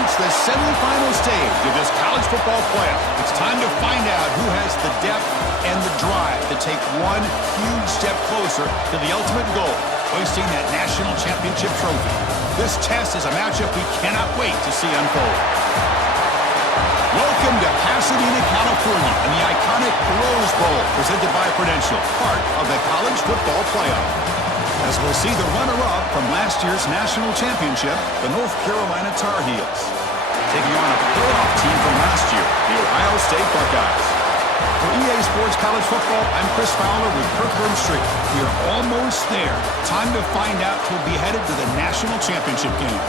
reached the semifinal stage of this college football playoff. It's time to find out who has the depth and the drive to take one huge step closer to the ultimate goal, hoisting that national championship trophy. This test is a matchup we cannot wait to see unfold. Welcome to Pasadena, California, and the iconic Rose Bowl, presented by Prudential, part of the college football playoff. As we'll see the runner-up from last year's national championship, the North Carolina Tar Heels, taking on a playoff team from last year, the Ohio State Buckeyes. For EA Sports College Football, I'm Chris Fowler with Kirk Herbstreit. We are almost there. Time to find out who'll be headed to the national championship game.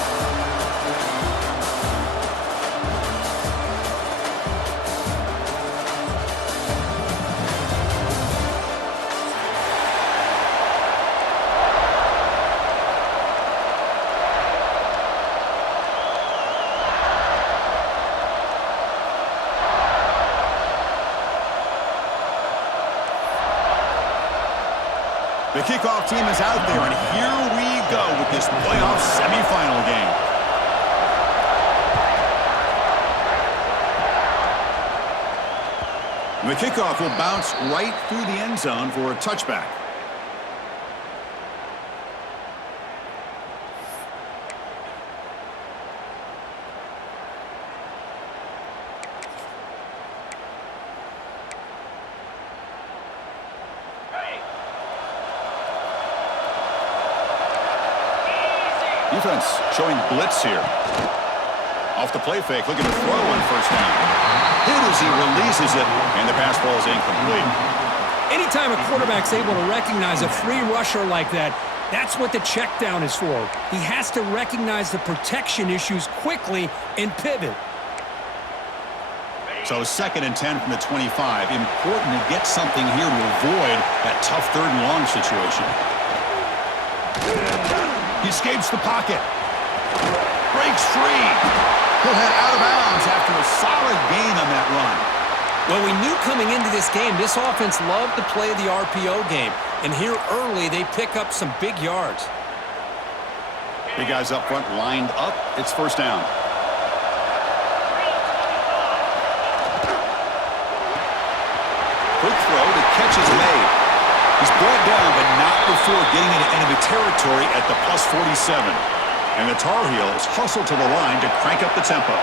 The kickoff team is out there, and here we go with this playoff semifinal game. The kickoff will bounce right through the end zone for a touchback. Defense showing blitz here. Off the play fake, looking to throw on first down. Hit as he releases it, and the pass ball is incomplete. Anytime a quarterback's able to recognize a free rusher like that, that's what the check down is for. He has to recognize the protection issues quickly and pivot. So 2nd and 10 from the 25. Important to get something here to avoid that tough 3rd and long situation. He escapes the pocket. Breaks free. He'll head out of bounds after a solid gain on that run. Well, we knew coming into this game, this offense loved to play the RPO game. And here early, they pick up some big yards. Big guys up front lined up. It's first down. Quick throw. The catch is made. He's brought down, but not before getting into enemy territory at the +47. And the Tar Heels hustle to the line to crank up the tempo.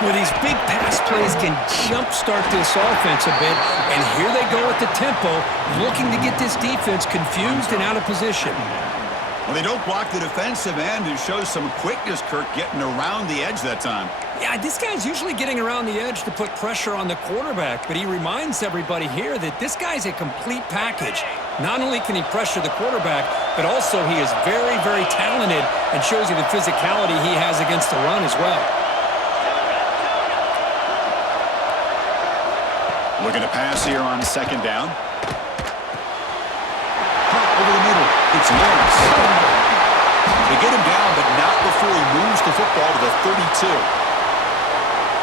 Well, these big pass plays can jumpstart this offense a bit, and here they go at the tempo, looking to get this defense confused and out of position. Well, they don't block the defensive end, who shows some quickness, Kirk, getting around the edge that time. Yeah, this guy's usually getting around the edge to put pressure on the quarterback, but he reminds everybody here that this guy's a complete package. Not only can he pressure the quarterback, but also he is very, very talented and shows you the physicality he has against the run as well. Looking to pass here on 2nd down. Over the middle. It's Lawrence. They get him down, but not before he moves the football to the 32.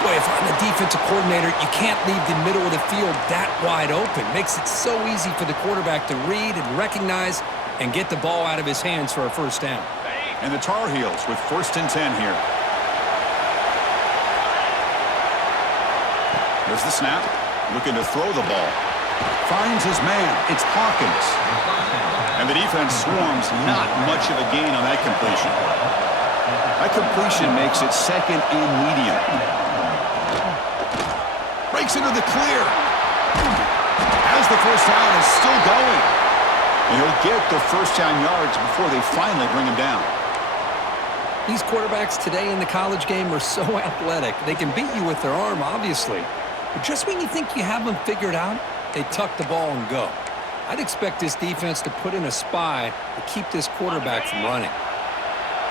Boy, if I'm a defensive coordinator, you can't leave the middle of the field that wide open. Makes it so easy for the quarterback to read and recognize and get the ball out of his hands for a first down. And the Tar Heels with 1st and 10 here. There's the snap. Looking to throw the ball. Finds his man. It's Hawkins. And the defense swarms. Not much of a gain on that completion. That completion makes it 2nd and medium. Breaks into the clear. Has the first down, is still going. And he'll get the first down yards before they finally bring him down. These quarterbacks today in the college game are so athletic. They can beat you with their arm, obviously. But just when you think you have them figured out, they tuck the ball and go. I'd expect this defense to put in a spy to keep this quarterback from running.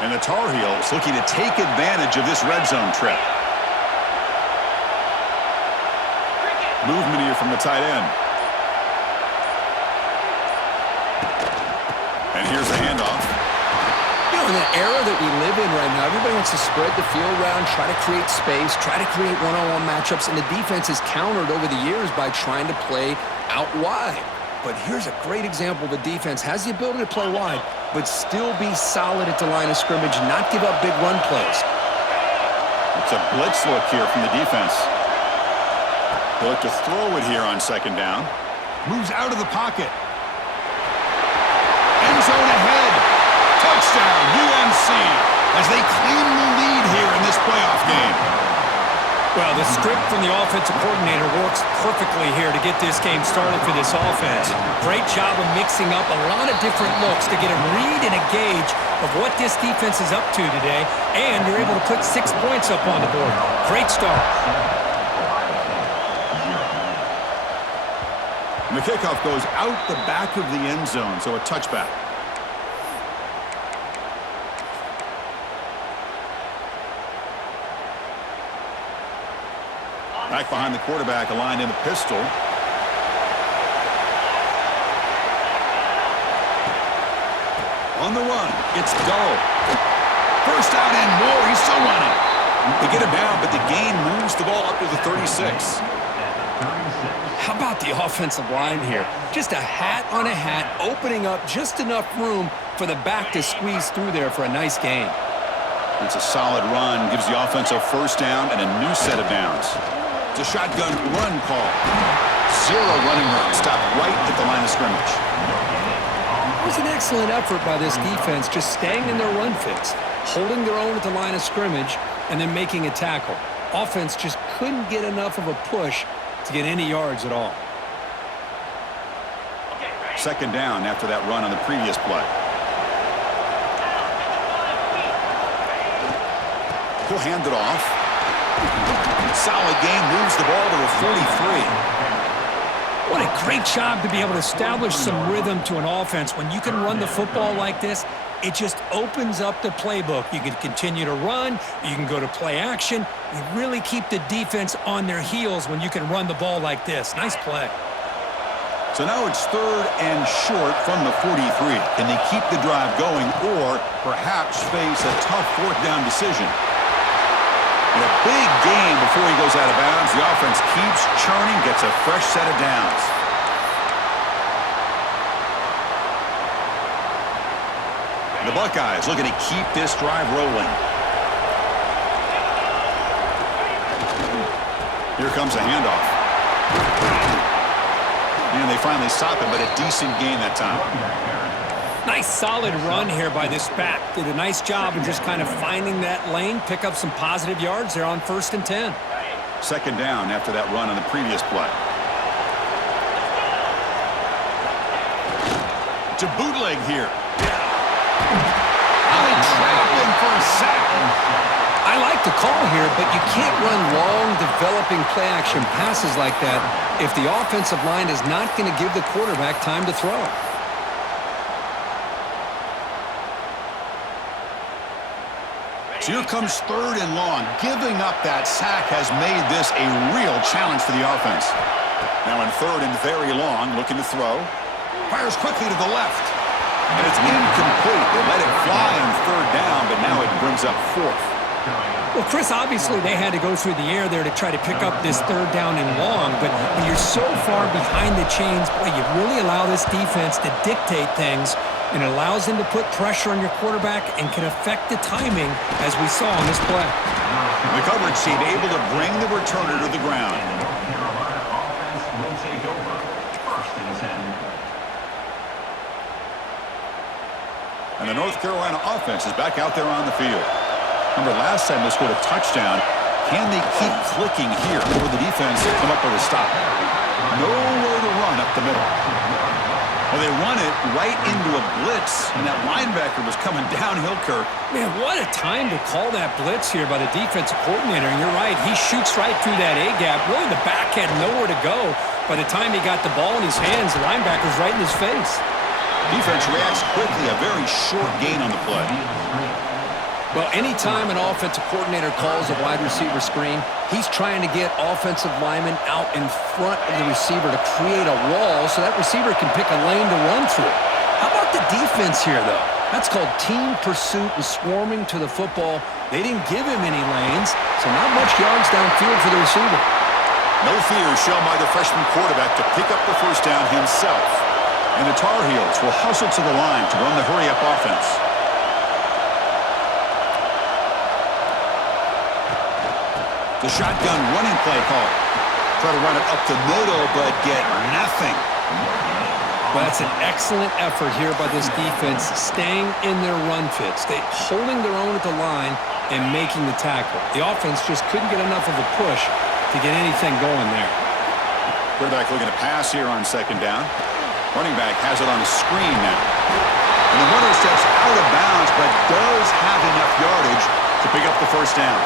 And the Tar Heels looking to take advantage of this red zone trip. Movement here from the tight end. And here's the handoff. You know, in the era that we live in right now, everybody wants to spread the field around, try to create space, try to create one-on-one matchups, and the defense has countered over the years by trying to play out wide. But here's a great example. The defense has the ability to play wide, but still be solid at the line of scrimmage, not give up big run plays. It's a blitz look here from the defense. They look to throw it here on second down. Moves out of the pocket. End zone ahead. Touchdown, UMC, as they claim the lead here in this playoff game. Well, the script from the offensive coordinator works perfectly here to get this game started for this offense. Great job of mixing up a lot of different looks to get a read and a gauge of what this defense is up to today, and you're able to put 6 points up on the board. Great start. And the kickoff goes out the back of the end zone, so a touchback. Back behind the quarterback, aligned in the pistol. On the run, it's Dull. First down and more, he's still running. They get him down, but the gain moves the ball up to the 36. How about the offensive line here? Just a hat on a hat, opening up just enough room for the back to squeeze through there for a nice gain. It's a solid run, gives the offense a first down and a new set of downs. It's a shotgun run call. Zero running room, stopped right at the line of scrimmage. It was an excellent effort by this defense, just staying in their run fits, holding their own at the line of scrimmage, and then making a tackle. Offense just couldn't get enough of a push to get any yards at all. Second down after that run on the previous play. He'll hand it off. Solid game, moves the ball to the 43. What a great job to be able to establish some rhythm to an offense. When you can run the football like this, it just opens up the playbook. You can continue to run. You can go to play action. You really keep the defense on their heels when you can run the ball like this. Nice play. So now it's third and short from the 43. Can they keep the drive going or perhaps face a tough fourth down decision? In a big game before he goes out of bounds, the offense keeps churning, gets a fresh set of downs. The Buckeyes looking to keep this drive rolling. Here comes a handoff. And they finally stop it, but a decent gain that time. Nice solid run here by this back. Did a nice job of just kind of finding that lane, pick up some positive yards there on 1st and 10. Second down after that run on the previous play. To bootleg here. How they trap him for a sack. I like the call here, but you can't run long, developing play-action passes like that if the offensive line is not going to give the quarterback time to throw. So here comes third and long. Giving up that sack has made this a real challenge for the offense. Now in third and very long, looking to throw. Fires quickly to the left. And it's incomplete. They let it fly on third down, but now it brings up fourth. Well, Chris, obviously they had to go through the air there to try to pick up this third down and long, but when you're so far behind the chains, boy, you really allow this defense to dictate things, and it allows them to put pressure on your quarterback and can affect the timing, as we saw on this play. The coverage team able to bring the returner to the ground. And the North Carolina offense is back out there on the field. Remember, last time they scored a touchdown. Can they keep clicking here, or the defense come up with a stop? Nowhere to run up the middle. Well, they run it right into a blitz, and that linebacker was coming downhill, Kirk. Man, what a time to call that blitz here by the defensive coordinator. And you're right, he shoots right through that A-gap. Really, the back had nowhere to go. By the time he got the ball in his hands, the linebacker's right in his face. Defense reacts quickly, a very short gain on the play. Well, anytime an offensive coordinator calls a wide receiver screen, he's trying to get offensive linemen out in front of the receiver to create a wall so that receiver can pick a lane to run through. How about the defense here, though? That's called team pursuit and swarming to the football. They didn't give him any lanes, so not much yards downfield for the receiver. No fear shown by the freshman quarterback to pick up the first down himself. And the Tar Heels will hustle to the line to run the hurry-up offense. The shotgun running play call. Try to run it up the middle, but get nothing. Well, that's an excellent effort here by this defense, staying in their run fit, holding their own at the line and making the tackle. The offense just couldn't get enough of a push to get anything going there. Quarterback looking to pass here on second down. Running back has it on the screen now. And the runner steps out of bounds, but does have enough yardage to pick up the first down.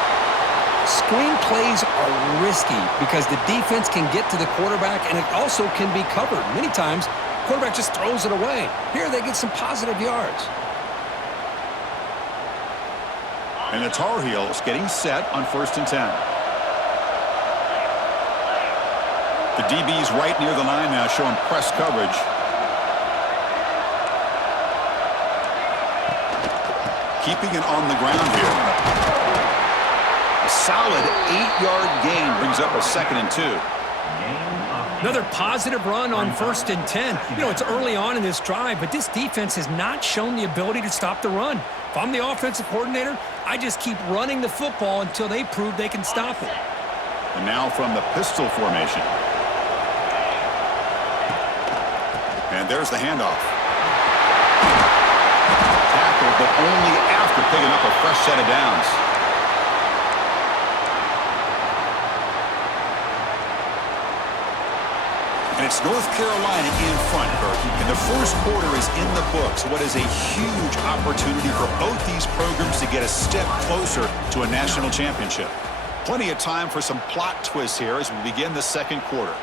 Screen plays are risky because the defense can get to the quarterback, and it also can be covered. Many times, the quarterback just throws it away. Here, they get some positive yards. And the Tar Heels getting set on 1st and 10. The DB's right near the line now, showing press coverage. Keeping it on the ground here. A solid 8-yard gain brings up a 2nd and 2. Another positive run on 1st and 10. You know, it's early on in this drive, but this defense has not shown the ability to stop the run. If I'm the offensive coordinator, I just keep running the football until they prove they can stop it. And now from the pistol formation. And there's the handoff. Tackle, but only after picking up a fresh set of downs. And it's North Carolina in front, Kirk. And the first quarter is in the books. What is a huge opportunity for both these programs to get a step closer to a national championship. Plenty of time for some plot twists here as we begin the second quarter.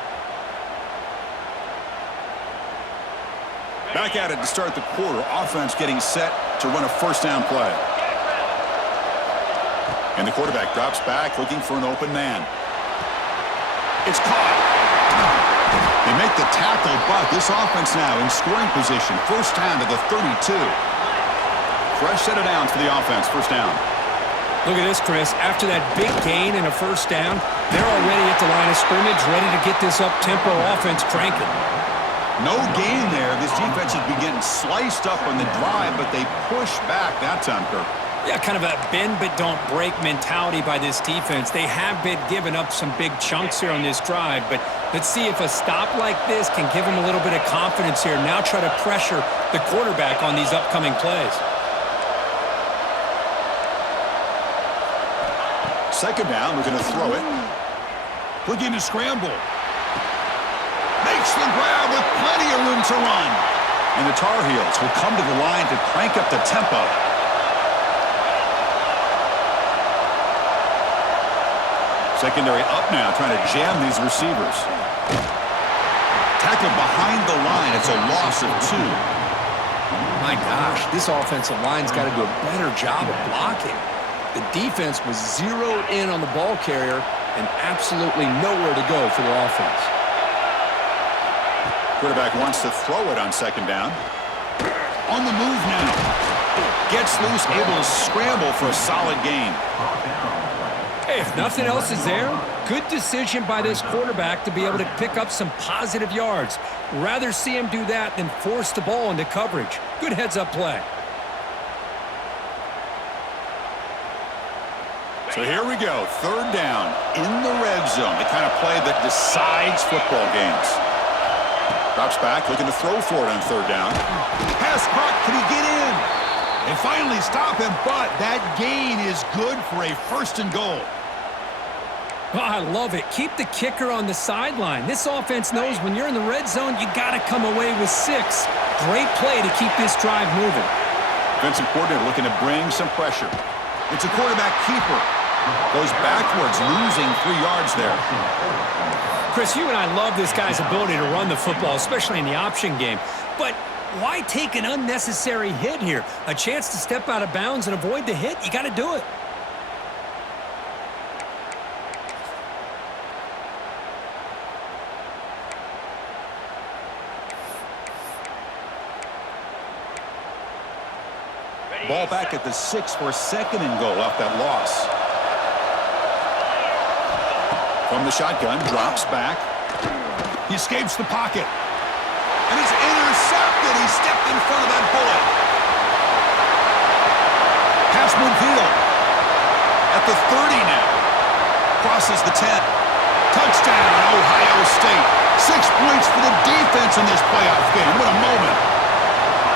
Back at it to start the quarter. Offense getting set to run a first down play. And the quarterback drops back looking for an open man. It's caught. They make the tackle, but this offense now in scoring position. First down to the 32. Fresh set of downs for the offense. First down. Look at this, Chris. After that big gain and a first down, they're already at the line of scrimmage, ready to get this up-tempo offense cranking. No gain there. This defense has been getting sliced up on the drive, but they push back that time, Kirk. Yeah, kind of a bend but don't break mentality by this defense. They have been giving up some big chunks here on this drive, but let's see if a stop like this can give them a little bit of confidence here. Now try to pressure the quarterback on these upcoming plays. Second down, we're going to throw it. Looking to scramble. Makes the grab with plenty of room to run. And the Tar Heels will come to the line to crank up the tempo. Secondary up now, trying to jam these receivers. Tackle behind the line. It's a loss of 2. My gosh, this offensive line's got to do a better job of blocking. The defense was zeroed in on the ball carrier and absolutely nowhere to go for the offense. Quarterback wants to throw it on second down. On the move now. Gets loose, able to scramble for a solid gain. Hey, if nothing else is there, good decision by this quarterback to be able to pick up some positive yards. Rather see him do that than force the ball into coverage. Good heads-up play. So here we go, third down in the red zone, the kind of play that decides football games. Drops back, looking to throw for it on third down. Pass caught, can he get in? They finally stop him, but that gain is good for a first and goal. Oh, I love it. Keep the kicker on the sideline. This offense knows when you're in the red zone, you got to come away with 6. Great play to keep this drive moving. Defensive coordinator looking to bring some pressure. It's a quarterback keeper. Goes backwards, losing 3 yards there. Chris, you and I love this guy's ability to run the football, especially in the option game. But why take an unnecessary hit here? A chance to step out of bounds and avoid the hit? You got to do it. Ball back at the 6 for second and goal off that loss. From the shotgun, drops back. He escapes the pocket. And he's intercepted. He stepped in front of that bullet. Pass midfield. At the 30 now. crosses the 10. Touchdown, Ohio State. 6 points for the defense in this playoff game. What a moment.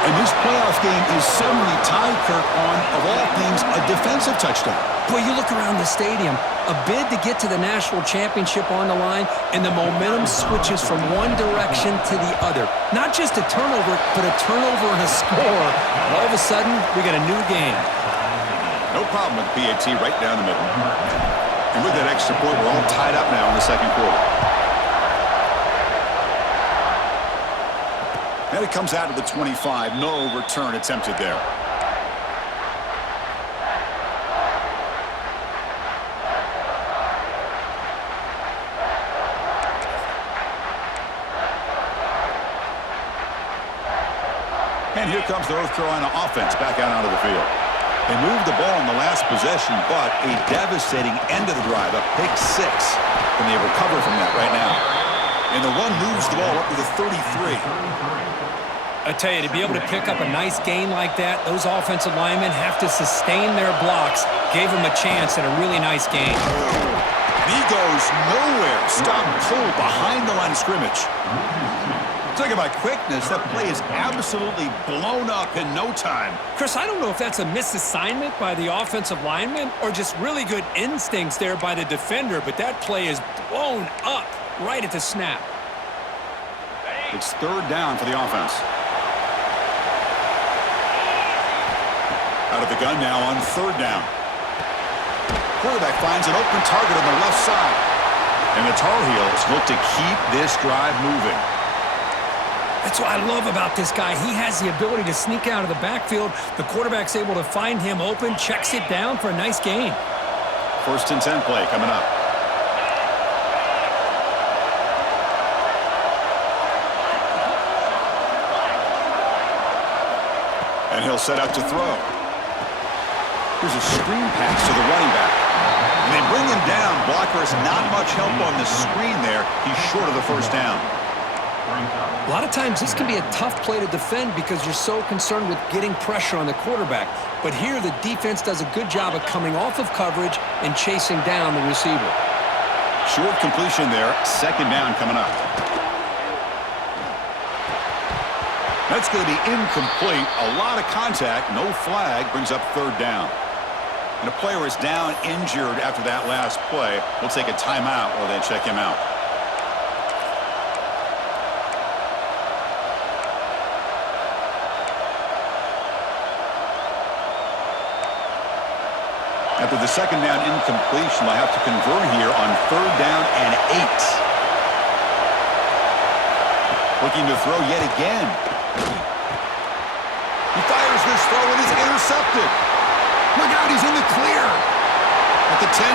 And this playoff game is suddenly tied, Kirk, on, of all things, a defensive touchdown. Boy, you look around the stadium, a bid to get to the national championship on the line, and the momentum switches from one direction to the other. Not just a turnover, but a turnover and a score. And all of a sudden, we got a new game. No problem with the PAT right down the middle. And with that extra point, we're all tied up now in the second quarter. And it comes out to the 25. No return attempted there. And here comes the North Carolina offense back out onto the field. They moved the ball in the last possession, but a devastating end of the drive, a pick 6. And they recover from that right now. And the run moves the ball up to the 33. I tell you, to be able to pick up a nice gain like that, those offensive linemen have to sustain their blocks. Gave them a chance at a really nice gain. And he goes nowhere. Stop cold behind the line of scrimmage. Talking about quickness, that play is absolutely blown up in no time. Chris, I don't know if that's a misassignment by the offensive lineman or just really good instincts there by the defender, but that play is blown up right at the snap. It's third down for the offense. Out of the gun now on third down. Quarterback finds an open target on the left side. And the Tar Heels look to keep this drive moving. That's what I love about this guy. He has the ability to sneak out of the backfield. The quarterback's able to find him open, checks it down for a nice gain. 1st and 10 play coming up. And he'll set out to throw. Here's a screen pass to the running back. And they bring him down. Blocker has not much help on the screen there. He's short of the first down. A lot of times this can be a tough play to defend because you're so concerned with getting pressure on the quarterback. But here the defense does a good job of coming off of coverage and chasing down the receiver. Short completion there. 2nd down coming up. That's going to be incomplete. A lot of contact. No flag. Brings up 3rd down. And a player is down injured after that last play. We'll take a timeout while they check him out. After the 2nd down incompletion, they'll have to convert here on 3rd down and 8. Looking to throw yet again. He fires this throw and is intercepted. Look out, he's in the clear. At the 10,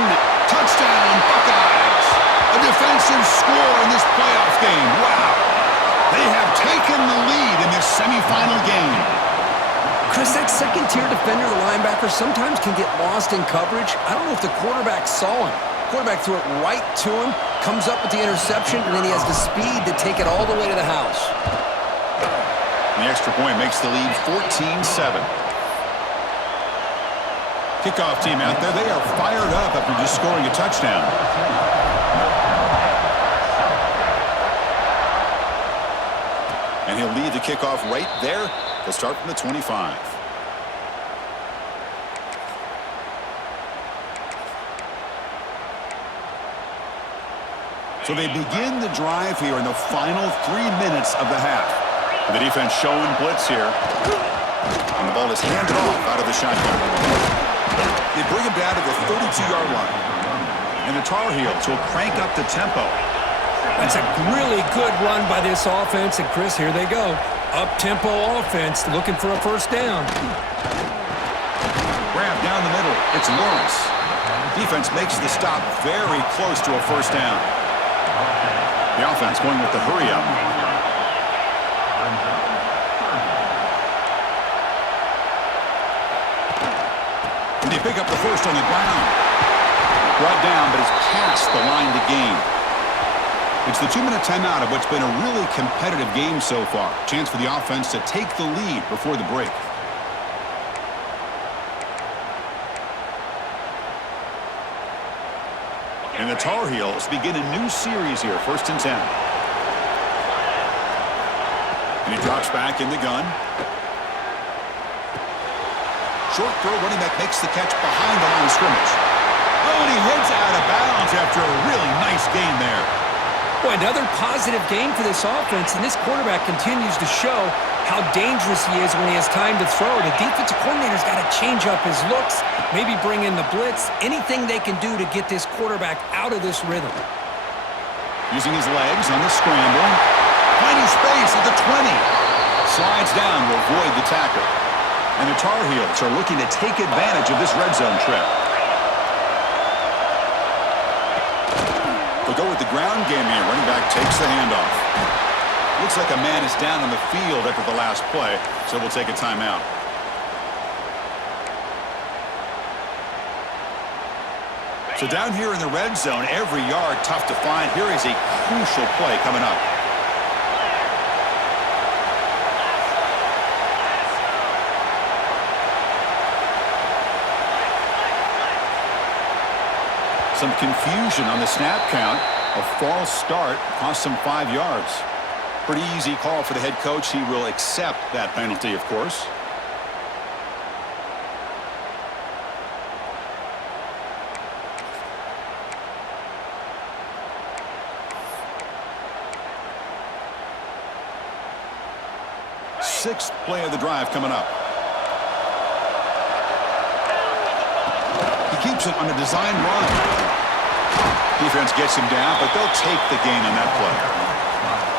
touchdown, Buckeyes. A defensive score in this playoff game. Wow. They have taken the lead in this semifinal game. Chris, that second-tier defender, the linebacker, sometimes can get lost in coverage. I don't know if the quarterback saw him. Quarterback threw it right to him, comes up with the interception, and then he has the speed to take it all the way to the house. The extra point makes the lead 14-7. Kickoff team out there, they are fired up after just scoring a touchdown. And he'll lead the kickoff right there. They'll start from the 25. So they begin the drive here in the final 3 minutes of the half. The defense showing blitz here. And the ball is handed off out of the shotgun. They bring him down to the 32-yard line. And the Tar Heels will crank up the tempo. That's a really good run by this offense. And, Chris, here they go. Up-tempo offense looking for a first down. Grab down the middle. It's Lawrence. Defense makes the stop very close to a first down. The offense going with the hurry up. And they pick up the first on the ground. Brought down, but it's past the line to gain. It's the 2-minute timeout of what's been a really competitive game so far. Chance for the offense to take the lead before the break. And the Tar Heels begin a new series here, 1st and 10. And he drops back in the gun. Short throw, running back makes the catch behind the line of scrimmage. Oh, and he heads out of bounds after a really nice gain there. Boy, another positive game for this offense, and this quarterback continues to show how dangerous he is when he has time to throw. The defensive coordinator's got to change up his looks, maybe bring in the blitz, anything they can do to get this quarterback out of this rhythm. Using his legs on the scramble. Finding space at the 20. Slides down to avoid the tackle. And the Tar Heels are looking to take advantage of this red zone trip. They'll go with the ground game here. Running back takes the handoff. Looks like a man is down on the field after the last play, so we'll take a timeout. So down here in the red zone, every yard tough to find. Here is a crucial play coming up. Some confusion on the snap count. A false start cost him 5 yards. Pretty easy call for the head coach. He will accept that penalty, of course. Sixth play of the drive coming up. He keeps it on a design run. Defense gets him down, but they'll take the gain on that play.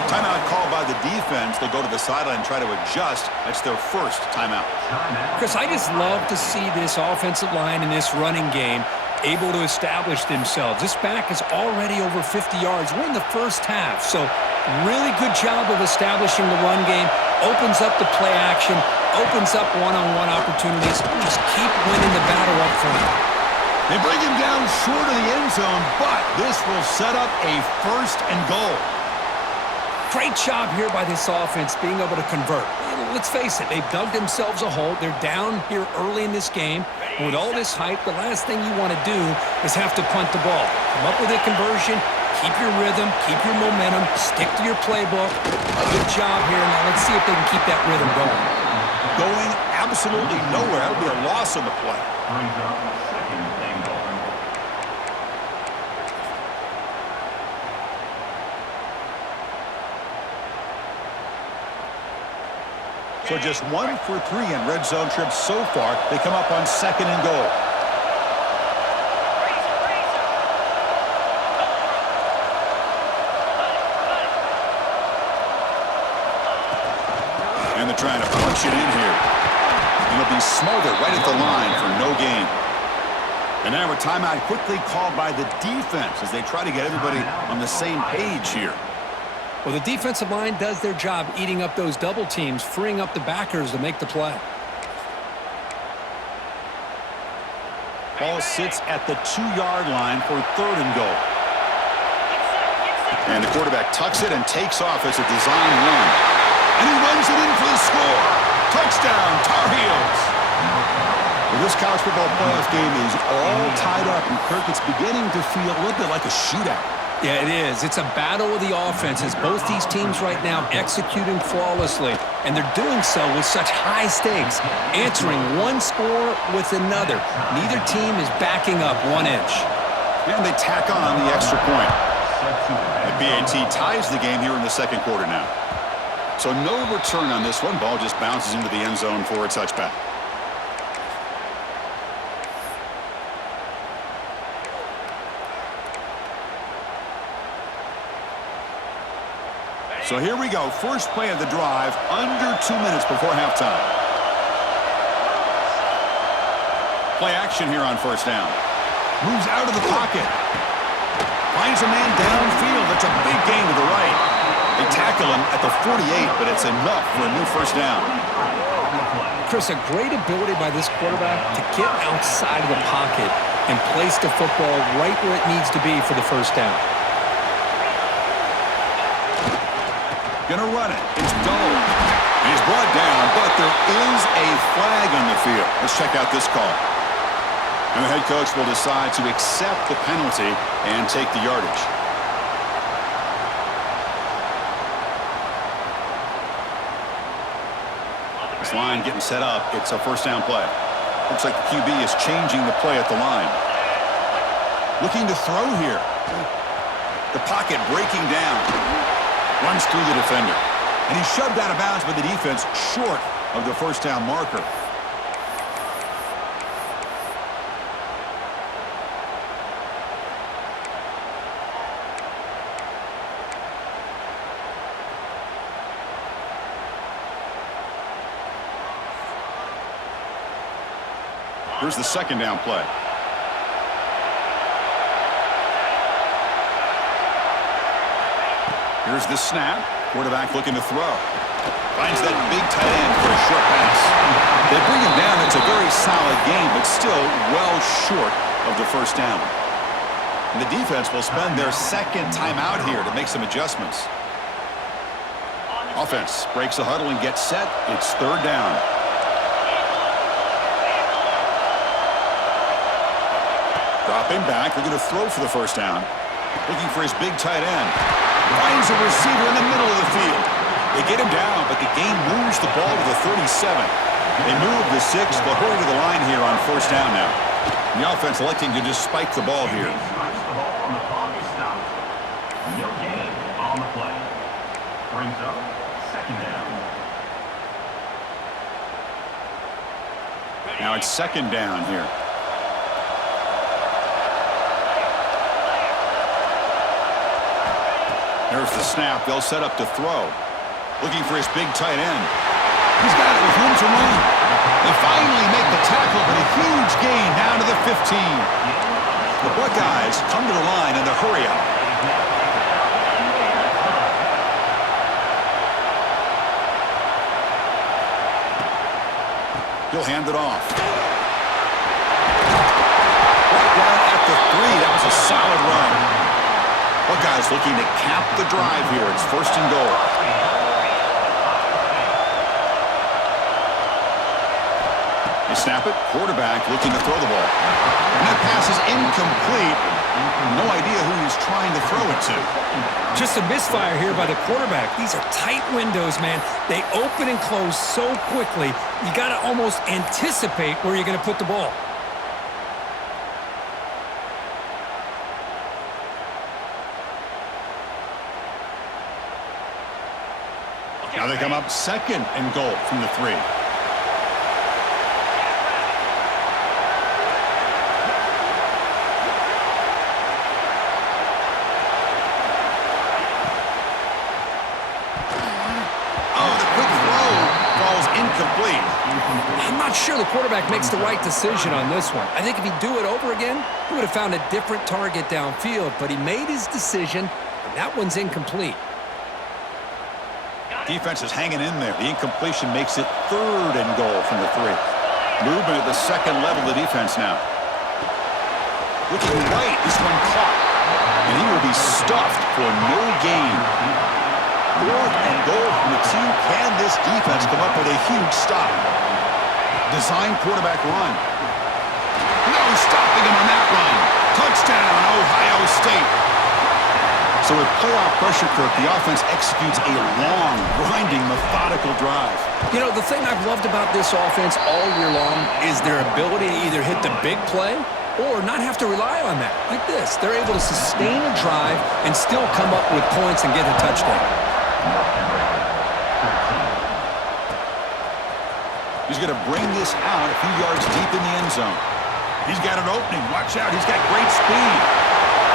Timeout called by the defense. They'll go to the sideline and try to adjust. That's their first timeout. Chris, I just love to see this offensive line and this running game able to establish themselves. This back is already over 50 yards. We're in the first half, so really good job of establishing the run game. Opens up the play action, opens up one-on-one opportunities. Just keep winning the battle up front. They bring him down short of the end zone, but this will set up a 1st and goal. Great job here by this offense being able to convert. Let's face it, they've dug themselves a hole. They're down here early in this game. And with all this hype, the last thing you want to do is have to punt the ball. Come up with a conversion, keep your rhythm, keep your momentum, stick to your playbook. Good job here. Now let's see if they can keep that rhythm going. Going absolutely nowhere. That would be a loss on the play. So just 1 for 3 in red zone trips so far. They come up on 2nd and goal. And they're trying to punch it in here. And it'll be smothered right at the line for no gain. And now a timeout quickly called by the defense as they try to get everybody on the same page here. Well, the defensive line does their job eating up those double teams, freeing up the backers to make the play. Ball sits at the 2-yard line for 3rd and goal. And the quarterback tucks it and takes off as a design run. And he runs it in for the score. Touchdown, Tar Heels. Well, this college football playoff game is all tied up, and Kirk, it's beginning to feel a little bit like a shootout. Yeah, it is. It's a battle of the offenses. Both these teams right now executing flawlessly, and they're doing so with such high stakes, answering one score with another. Neither team is backing up 1 inch. And they tack on the extra point. The BAT ties the game here in the 2nd quarter now. So no return on this one. Ball just bounces into the end zone for a touchback. So here we go. First play of the drive, under 2 minutes before halftime. Play action here on 1st down. Moves out of the pocket. Finds a man downfield. That's a big gain to the right. They tackle him at the 48, but it's enough for a new 1st down. Chris, a great ability by this quarterback to get outside of the pocket and place the football right where it needs to be for the 1st down. Gonna run it. It's Dole. He's brought down, but there is a flag on the field. Let's check out this call. And the head coach will decide to accept the penalty and take the yardage. This line getting set up. It's a first down play. Looks like the QB is changing the play at the line. Looking to throw here. The pocket breaking down. Runs through the defender. And he's shoved out of bounds by the defense short of the first down marker. Here's the second down play. Here's the snap. Quarterback looking to throw. Finds that big tight end for a short pass. They bring him down. It's a very solid game, but still well short of the first down. And the defense will spend their second timeout here to make some adjustments. Offense breaks the huddle and gets set. It's third down. Dropping back, looking to throw for the first down. Looking for his big tight end. Finds a receiver in the middle of the field. They get him down, but the game moves the ball to the 37. They move the 6. They'll hurry to the line here on first down now. The offense electing to just spike the ball here. No gain on the play. Brings up second down. Now it's second down here. There's the snap. They'll set up to throw. Looking for his big tight end. He's got it with room to run. They finally make the tackle, but a huge gain down to the 15. The Buckeyes come to the line in the hurry up. He'll hand it off. Right down at the 3. That was a solid run. Buckeyes looking to cap the drive here. It's first and goal. They snap it. Quarterback looking to throw the ball. And that pass is incomplete. No idea who he's trying to throw it to. Just a misfire here by the quarterback. These are tight windows, man. They open and close so quickly, you got to almost anticipate where you're going to put the ball. Now they come up second and goal from the 3. Incomplete. I'm not sure the quarterback makes the right decision on this one. I think if he'd do it over again, he would have found a different target downfield, but he made his decision, and that one's incomplete. Defense is hanging in there. The incompletion makes it third and goal from the 3. Movement at the second level of the defense now. Looking right, this one caught. And he will be stuffed for no gain. Fourth and goal from the 2. Can this defense come up with a huge stop? Design quarterback run. No stopping him on that run. Touchdown, Ohio State. So with playoff pressure, Kirk, the offense executes a long, grinding, methodical drive. You know, the thing I've loved about this offense all year long is their ability to either hit the big play or not have to rely on that. Like this, they're able to sustain a drive and still come up with points and get a touchdown. He's going to bring this out a few yards deep in the end zone. He's got an opening. Watch out. He's got great speed.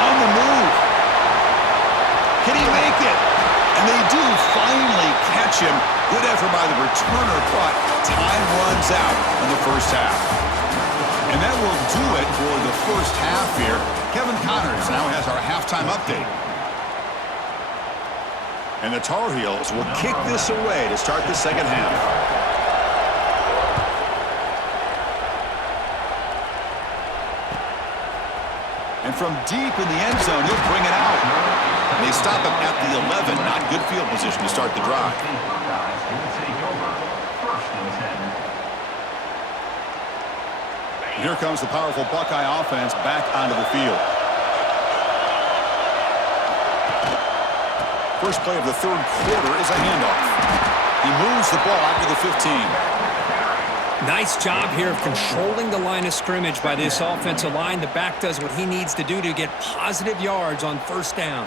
On the move. Can he make it? And they do finally catch him. Good effort by the returner, but time runs out in the first half. And that will do it for the first half here. Kevin Connors now has our halftime update. And the Tar Heels will kick this away to start the second half. And from deep in the end zone, he'll bring it out. And they stop him at the 11. Not good field position to start the drive. Here comes the powerful Buckeye offense back onto the field. First play of the third quarter is a handoff. He moves the ball out to the 15. Nice job here of controlling the line of scrimmage by this offensive line. The back does what he needs to do to get positive yards on first down.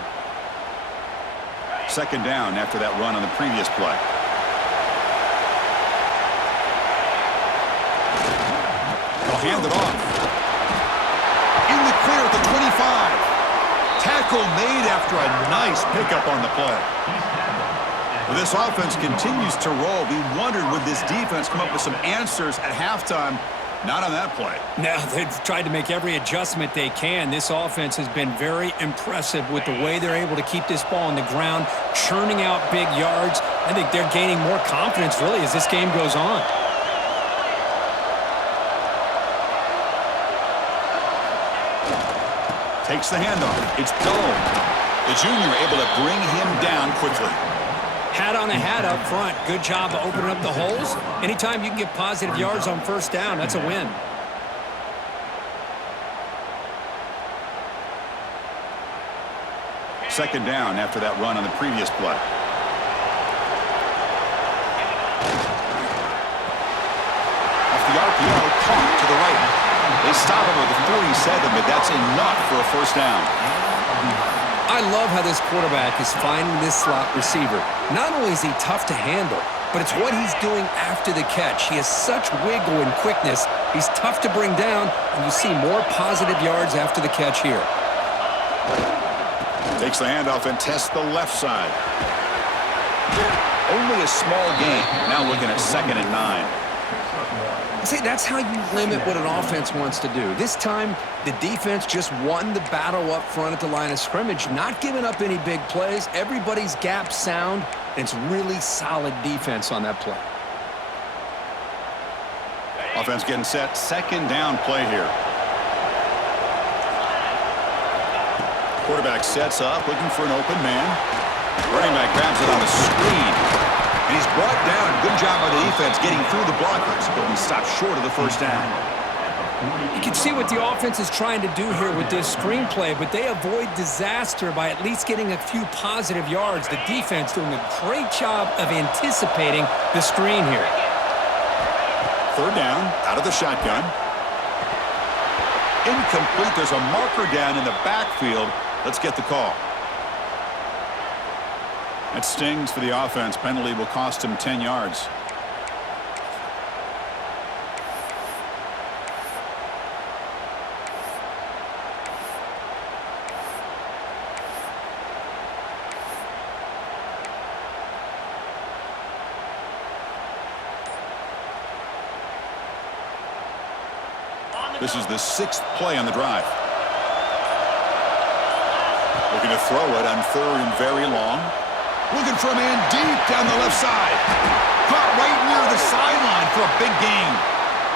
Second down after that run on the previous play. They'll hand it off. In the clear at the 25. Tackle made after a nice pickup on the play. This offense continues to roll. We wondered, would this defense come up with some answers at halftime? Not on that play. Now, they've tried to make every adjustment they can. This offense has been very impressive with the way they're able to keep this ball on the ground, churning out big yards. I think they're gaining more confidence, really, as this game goes on. Takes the handoff. It's Dome. The junior able to bring him down quickly. Hat on a hat up front. Good job of opening up the holes. Anytime you can get positive yards on first down, that's a win. Second down after that run on the previous play. Off the RPO, caught to the right. They stop him at the 47, but that's enough for a first down. I love how this quarterback is finding this slot receiver. Not only is he tough to handle, but it's what he's doing after the catch. He has such wiggle and quickness. He's tough to bring down, and you see more positive yards after the catch here. Takes the handoff and tests the left side. Only a small gain. Now looking at 2nd and 9. See, that's how you limit what an offense wants to do. This time, the defense just won the battle up front at the line of scrimmage, not giving up any big plays. Everybody's gap sound, and it's really solid defense on that play. Offense getting set. Second down play here. Quarterback sets up, looking for an open man. Running back grabs it on the screen. And he's brought down. Good job by the defense getting through the blockers, but he stopped short of the first down. You can see what the offense is trying to do here with this screenplay, but they avoid disaster by at least getting a few positive yards. The defense doing a great job of anticipating the screen here. Third down, out of the shotgun. Incomplete. There's a marker down in the backfield. Let's get the call. It stings for the offense. Penalty will cost him 10 yards. This is the 6th play on the drive. Looking to throw it on 3rd and very long. Looking for a man deep down the left side. Caught right near the sideline for a big gain.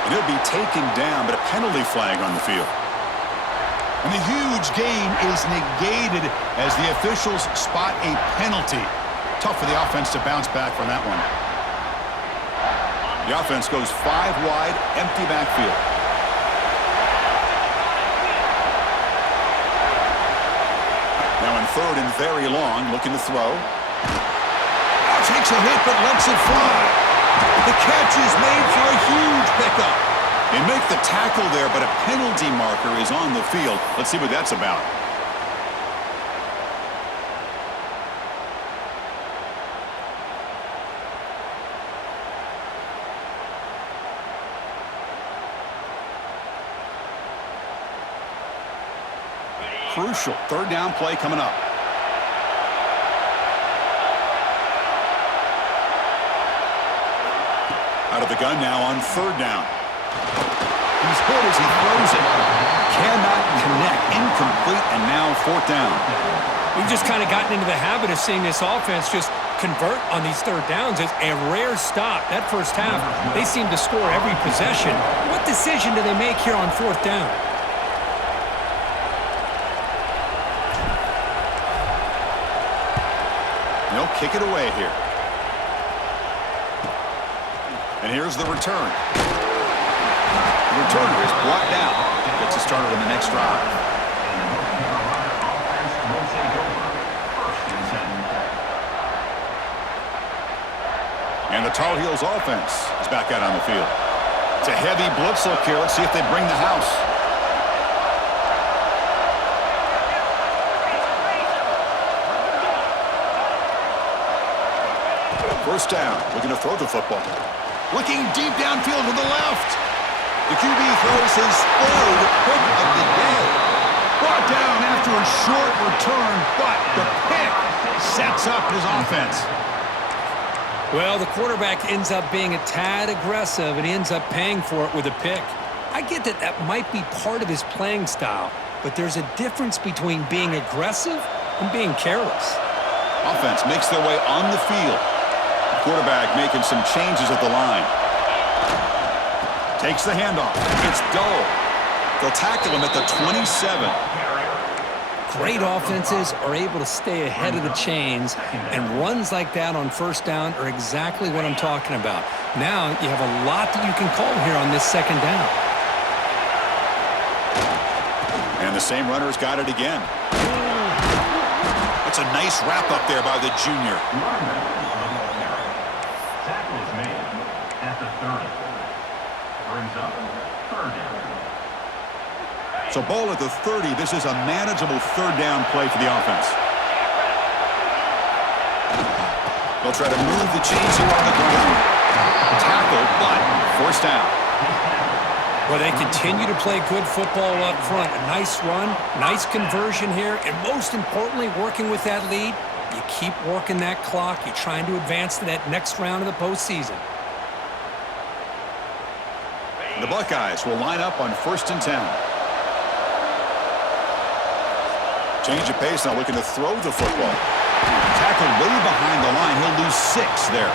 And he'll be taken down, but a penalty flag on the field. And the huge gain is negated as the officials spot a penalty. Tough for the offense to bounce back from that one. The offense goes 5 wide, empty backfield. Now in 3rd and very long, looking to throw. Takes a hit but lets it fly. The catch is made for a huge pickup. They make the tackle there, but a penalty marker is on the field. Let's see what that's about. Crucial 3rd down play coming up. Out of the gun now on 3rd down. He's hit as he throws it. Cannot connect. Incomplete, and now 4th down. We've just kind of gotten into the habit of seeing this offense just convert on these 3rd downs. It's a rare stop. That first half, they seem to score every possession. What decision do they make here on 4th down? They'll kick it away here. And here's the return. returner is brought down. Gets us started on the next drive. And the Tar Heels offense is back out on the field. It's a heavy blitz look here. Let's see if they bring the house. First down, looking to throw the football. Looking deep downfield to the left. The QB throws his third pick of the day. Brought down after a short return, but the pick sets up his offense. Well, the quarterback ends up being a tad aggressive, and he ends up paying for it with a pick. I get that that might be part of his playing style, but there's a difference between being aggressive and being careless. Offense makes their way on the field. Quarterback making some changes at the line. Takes the handoff. It's Dole. They'll tackle him at the 27. Great offenses are able to stay ahead of the chains, and runs like that on first down are exactly what I'm talking about. Now you have a lot that you can call here on this second down. And the same runner's got it again. That's a nice wrap up there by the junior. Tackle is made at the 30. Brings up third down. So ball at the 30. This is a manageable third down play for the offense. They'll try to move the chains here on the ground. Tackle, but forced down. Well, they continue to play good football up front. A nice run, nice conversion here, and most importantly, working with that lead, you keep working that clock. You're trying to advance to that next round of the postseason. The Buckeyes will line up on 1st and 10. Change of pace now, looking to throw the football. Tackled way behind the line. He'll lose 6 there.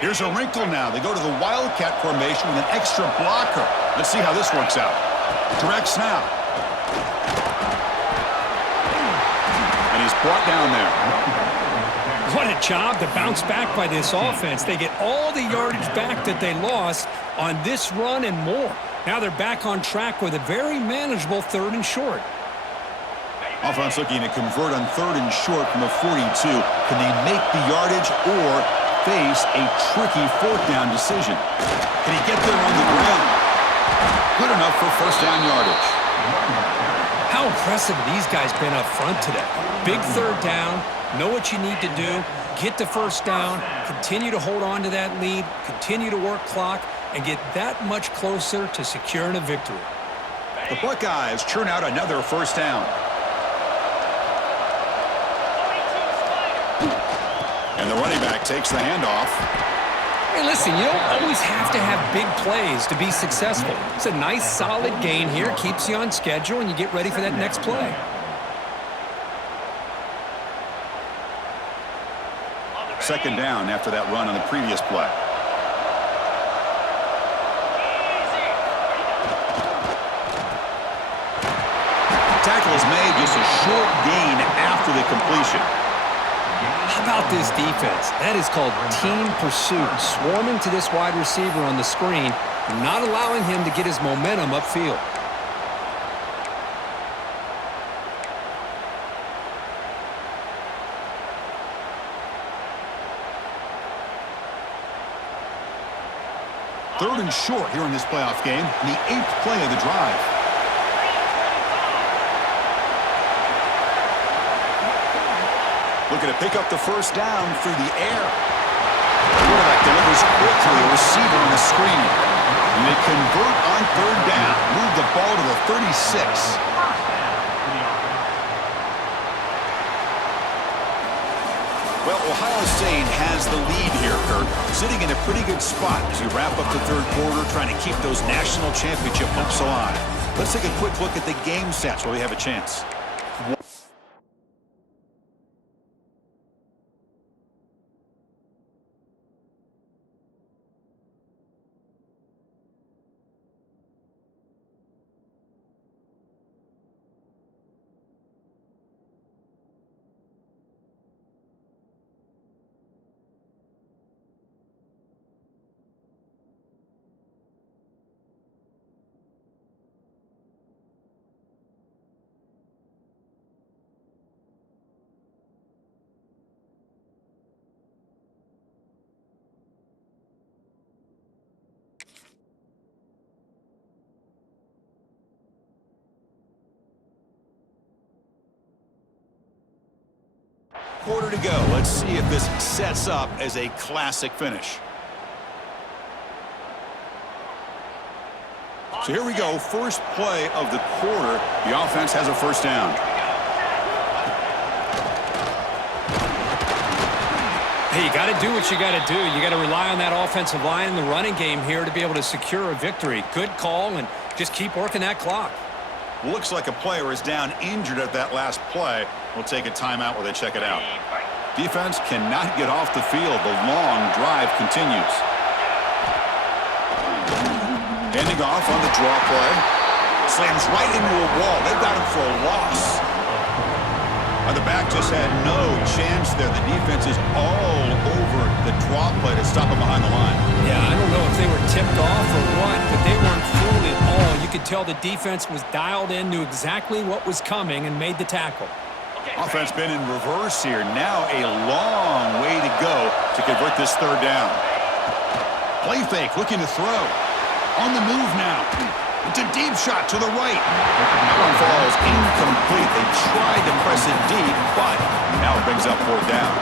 Here's a wrinkle now. They go to the Wildcat formation with an extra blocker. Let's see how this works out. Direct snap. And he's brought down there. What a job to bounce back by this offense. They get all the yardage back that they lost on this run and more. Now they're back on track with a very manageable 3rd and short. Offense looking to convert on 3rd and short from the 42. Can they make the yardage or face a tricky 4th down decision? Can he get there on the ground? Good enough for 1st down yardage. How impressive have these guys been up front today? Big 3rd down, know what you need to do, get the 1st down, continue to hold on to that lead, continue to work clock, and get that much closer to securing a victory. The Buckeyes churn out another 1st down. And the running back takes the handoff. Hey, listen, you don't always have to have big plays to be successful. It's a nice, solid gain here, keeps you on schedule, and you get ready for that next play. Second down after that run on the previous play. Tackle is made, just a short gain after the completion. How about this defense? That is called team pursuit. Swarming to this wide receiver on the screen, not allowing him to get his momentum upfield. Third and short here in this playoff game, and the 8th play of the drive. Looking to pick up the 1st down through the air. Quarterback delivers quickly, a receiver on the screen. And they convert on 3rd down. Move the ball to the 36. Well, Ohio State has the lead here, Kirk. Sitting in a pretty good spot as we wrap up the 3rd quarter, trying to keep those national championship hopes alive. Let's take a quick look at the game stats while we have a chance. quarter to go. Let's see if this sets up as a classic finish. So here we go, first play of the quarter. The offense has a first down. Hey, you got to do what you got to do. You got to rely on that offensive line in the running game here to be able to secure a victory. Good call, and just keep working that clock. Looks like a player is down injured at that last play. We'll take a timeout while they check it out. Defense cannot get off the field. The long drive continues. Handing off on the draw play. Slams right into a wall. They've got him for a loss. The back just had no chance there. The defense is all over the draw play to stop him behind the line. Yeah, I don't know if they were tipped off or what, but they weren't fooled at all. You could tell the defense was dialed in, knew exactly what was coming, and made the tackle. Offense been in reverse here. Now a long way to go to convert this third down. Play fake, looking to throw. On the move now. It's a deep shot to the right. That one falls incomplete. They tried to press it deep, but now it brings up fourth down.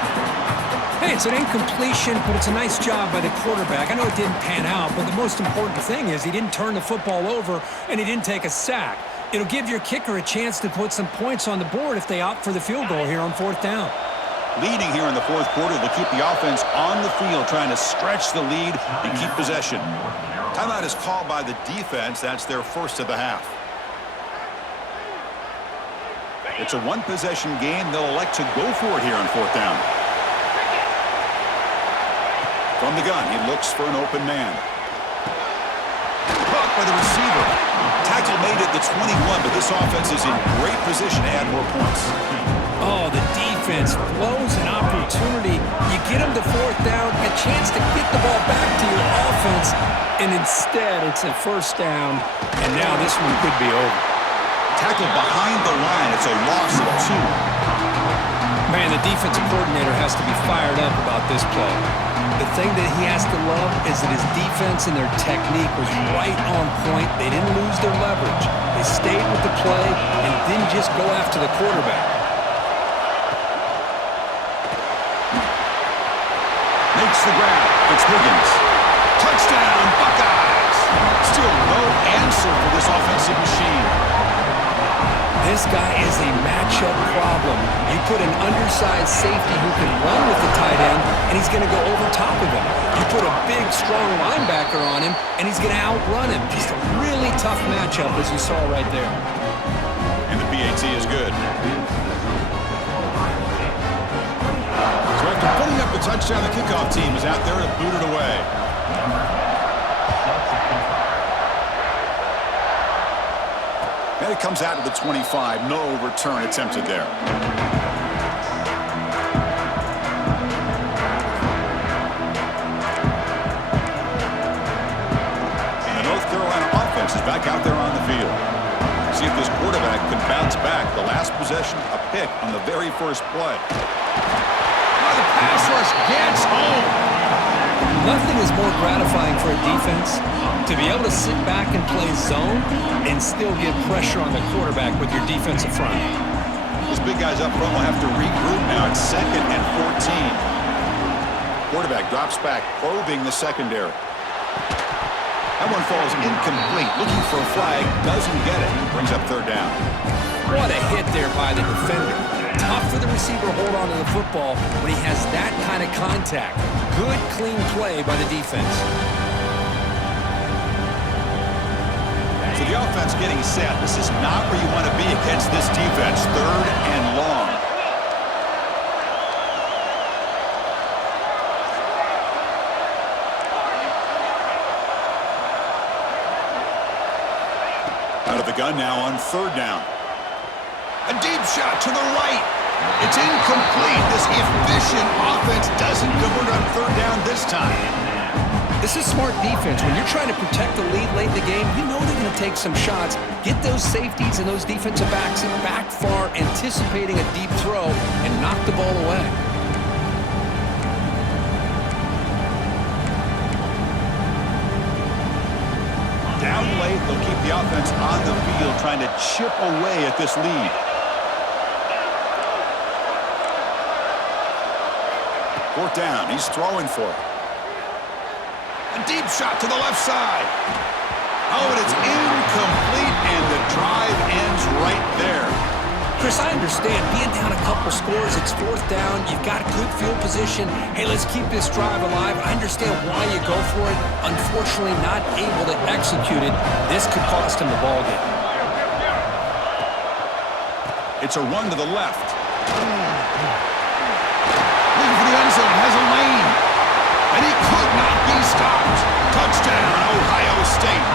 Hey, it's an incompletion, but it's a nice job by the quarterback. I know it didn't pan out, but the most important thing is he didn't turn the football over and he didn't take a sack. It'll give your kicker a chance to put some points on the board if they opt for the field goal here on fourth down. Leading here in the fourth quarter, they'll keep the offense on the field, trying to stretch the lead and keep possession. Timeout is called by the defense. That's their first of the half. It's a one-possession game. They'll elect to go for it here on fourth down. From the gun, he looks for an open man. Caught by the receiver. Tackle made at the 21, but this offense is in great position to add more points. Oh, the defense blows an opportunity. You get them to fourth down, a chance to get the ball back to your offense, and instead it's a first down, and now this one could be over. Tackle behind the line. It's a loss of 2. Man, the defensive coordinator has to be fired up about this play. The thing that he has to love is that his defense and their technique was right on point. They didn't lose their leverage. They stayed with the play and didn't just go after the quarterback. Makes the grab. It's Higgins. Touchdown, Buckeyes. Still no answer for this offensive machine. This guy is a matchup problem. You put an undersized safety who can run with the tight end, and he's going to go over top of him. You put a big, strong linebacker on him, and he's going to outrun him. Just a really tough matchup, as you saw right there. And the PAT is good. So after putting up the touchdown, the kickoff team is out there to boot it away. And it comes out to the 25. No return attempted there. And the North Carolina offense is back out there on the field. See if this quarterback can bounce back. The last possession, a pick on the very first play. Oh, the pass rush gets home. Nothing is more gratifying for a defense to be able to sit back and play zone and still get pressure on the quarterback with your defensive front. Those big guys up front will have to regroup now. It's 2nd and 14. Quarterback drops back, probing the secondary. That one falls incomplete. Looking for a flag, doesn't get it. Brings up third down. What a hit there by the defender. Tough for the receiver to hold on to the football when he has that kind of contact. Good, clean play by the defense. So the offense getting set. This is not where you want to be against this defense. 3rd and long. Out of the gun now on 3rd down. A deep shot to the right. It's incomplete. This efficient offense doesn't convert on 3rd down this time. This is smart defense. When you're trying to protect the lead late in the game, you know they're going to take some shots. Get those safeties and those defensive backs back far, anticipating a deep throw, and knock the ball away. Down late, they'll keep the offense on the field, trying to chip away at this lead. Fourth down. He's throwing for it. A deep shot to the left side. Oh, and it's incomplete, and the drive ends right there. Chris, I understand. Being down a couple scores, it's fourth down. You've got good field position. Hey, let's keep this drive alive. I understand why you go for it. Unfortunately, not able to execute it. This could cost him the ball game. It's a run to the left. Looking for the end zone, has a lane. And he could not be stopped. Touchdown, Ohio State.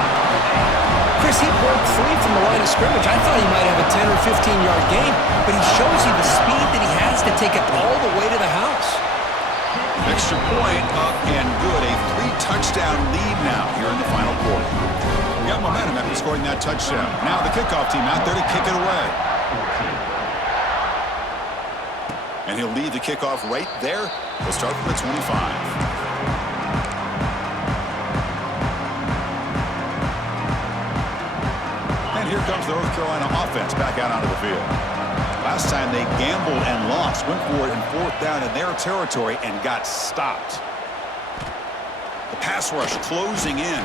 Chris, he broke free from the line of scrimmage. I thought he might have a 10 or 15-yard gain, but he shows you the speed that he has to take it all the way to the house. Extra point up and good. A 3-touchdown lead now here in the final quarter. We got momentum after scoring that touchdown. Now the kickoff team out there to kick it away. And he'll lead the kickoff right there. We'll start from the 25. Here comes the North Carolina offense back out onto the field. Last time they gambled and lost, went for it in fourth down in their territory and got stopped. The pass rush closing in.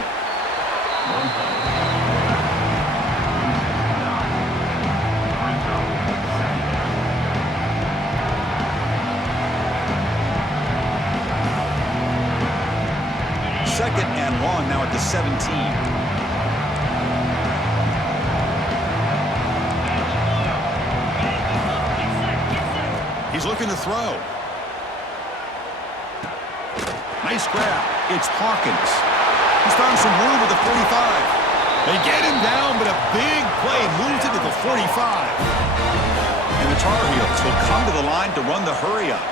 Second and long now at the 17. He's looking to throw. Nice grab. It's Hawkins. He's found some room with the 45. They get him down, but a big play moves it to the 45. And the Tar Heels will come to the line to run the hurry up.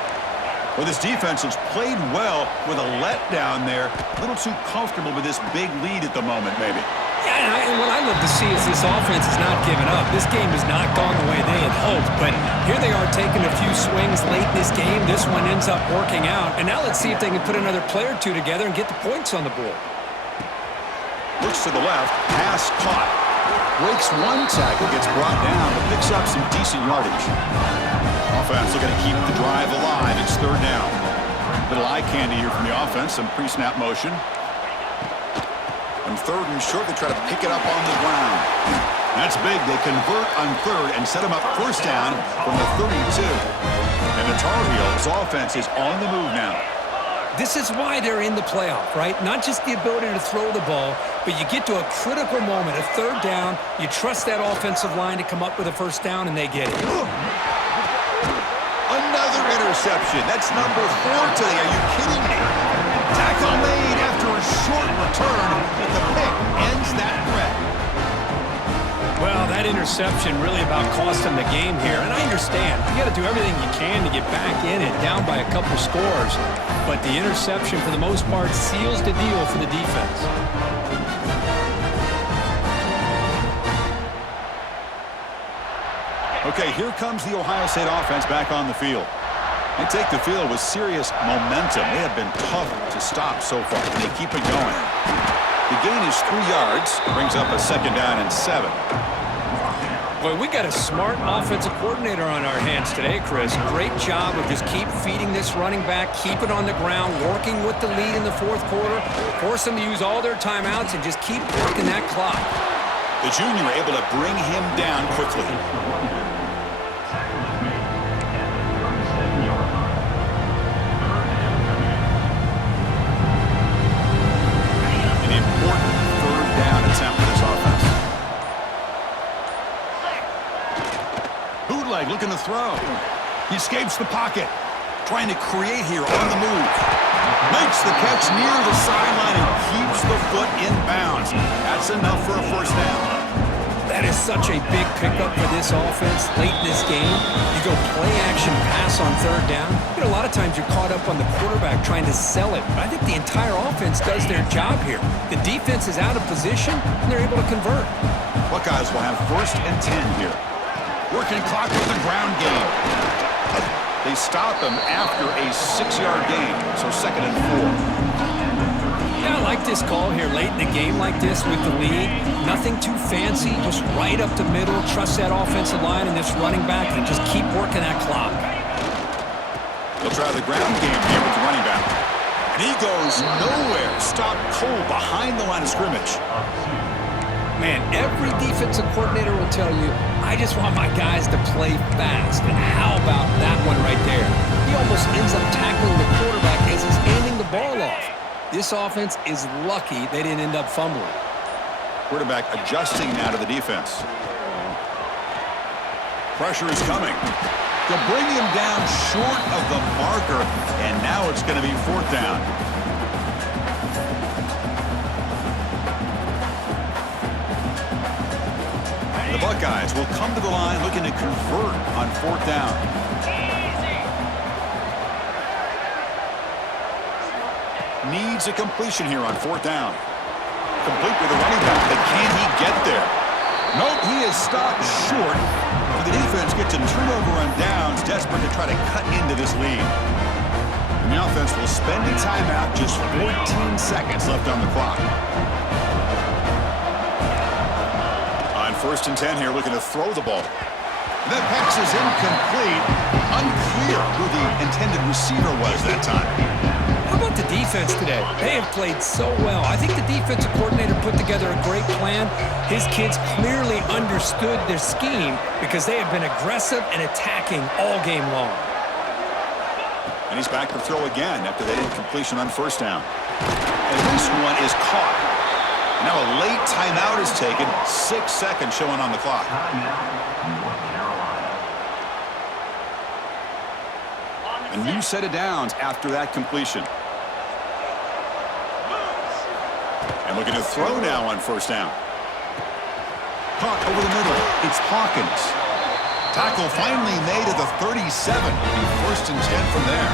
Well, this defense has played well with a letdown there. A little too comfortable with this big lead at the moment, maybe. Yeah, and what I love to see is this offense is not giving up. This game has not gone the way they had hoped, but here they are taking a few swings late in this game. This one ends up working out, and now let's see if they can put another play or two together and get the points on the board. Looks to the left, pass caught. Breaks one tackle, gets brought down, but picks up some decent yardage. Offense looking to keep the drive alive. It's third down. Little eye candy here from the offense, some pre-snap motion. And third and short, they try to pick it up on the ground. That's big. They convert on third and set them up first down from the 32. And the Tar Heels offense is on the move now. This is why they're in the playoff, right? Not just the ability to throw the ball, but you get to a critical moment, a third down, you trust that offensive line to come up with a first down, and they get it. Another interception. That's number 4 today. Are you kidding me? Tackle made after a short return, but the pick ends that threat. Well, that interception really about cost them the game here, and I understand. You got to do everything you can to get back in it, down by a couple scores, but the interception, for the most part, seals the deal for the defense. Okay, here comes the Ohio State offense back on the field. They take the field with serious momentum. They have been tough to stop so far, and they keep it going. The gain is 3 yards, brings up a second down and 7. Boy, we got a smart offensive coordinator on our hands today, Chris. Great job of just keep feeding this running back, keep it on the ground, working with the lead in the fourth quarter, force them to use all their timeouts, and just keep working that clock. The junior able to bring him down quickly. An important third down attempt for this offense. Bootleg looking to throw. He escapes the pocket. Trying to create here on the move. Makes the catch near the sideline and keeps the foot in bounds. That's enough for a first down. That is such a big pickup for this offense late in this game. You go play action pass on third down. You know, a lot of times you're caught up on the quarterback trying to sell it. But I think the entire offense does their job here. The defense is out of position, and they're able to convert. Buckeyes will have first and 10 here. Working clock with the ground game. They stop him after a 6-yard gain, so second and 4. Yeah, I like this call here late in the game like this with the lead. Nothing too fancy, just right up the middle. Trust that offensive line and this running back and just keep working that clock. The They'll try the ground game here with the running back. And he goes nowhere. Stopped cold behind the line of scrimmage. Man, every defensive coordinator will tell you, I just want my guys to play fast. And how about that one right there? He almost ends up tackling the quarterback as he's handing the ball off. This offense is lucky they didn't end up fumbling. Quarterback adjusting now to the defense. Pressure is coming. They'll bring him down short of the marker, and now it's going to be 4th down. The Buckeyes will come to the line looking to convert on 4th down. Needs a completion here on 4th down. Complete with the running back, but can he get there? Nope, he is stopped short. But the defense gets a turnover on downs, desperate to try to cut into this lead. And the offense will spend a timeout, just 14 seconds left on the clock. On 1st and 10 here, looking to throw the ball. And that pass is incomplete. Unclear who the intended receiver was that time. How about the defense today? They have played so well. I think the defensive coordinator put together a great plan. His kids clearly understood their scheme because they have been aggressive and attacking all game long. And he's back to throw again after that incompletion on 1st down. And this one is caught. Now a late timeout is taken. 6 seconds showing on the clock. A new set of downs after that completion. And looking to throw now on 1st down. Caught over the middle. It's Hawkins. Tackle finally made at the 37. It'll be 1st and 10 from there.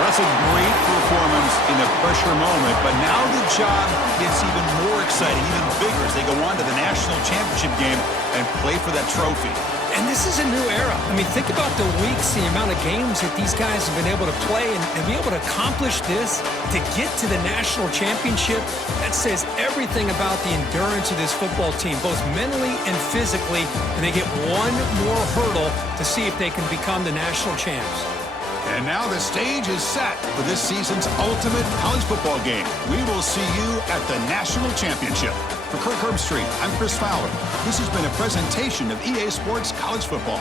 That's a great performance in a pressure moment, but now the job gets even more exciting, even bigger as they go on to the national championship game and play for that trophy. And this is a new era. I mean, think about the weeks, the amount of games that these guys have been able to play and be able to accomplish this, to get to the national championship. That says everything about the endurance of this football team, both mentally and physically, and they get one more hurdle to see if they can become the national champs. And now the stage is set for this season's ultimate college football game. We will see you at the national championship. For Kirk Herbstreit, I'm Chris Fowler. This has been a presentation of EA Sports College Football.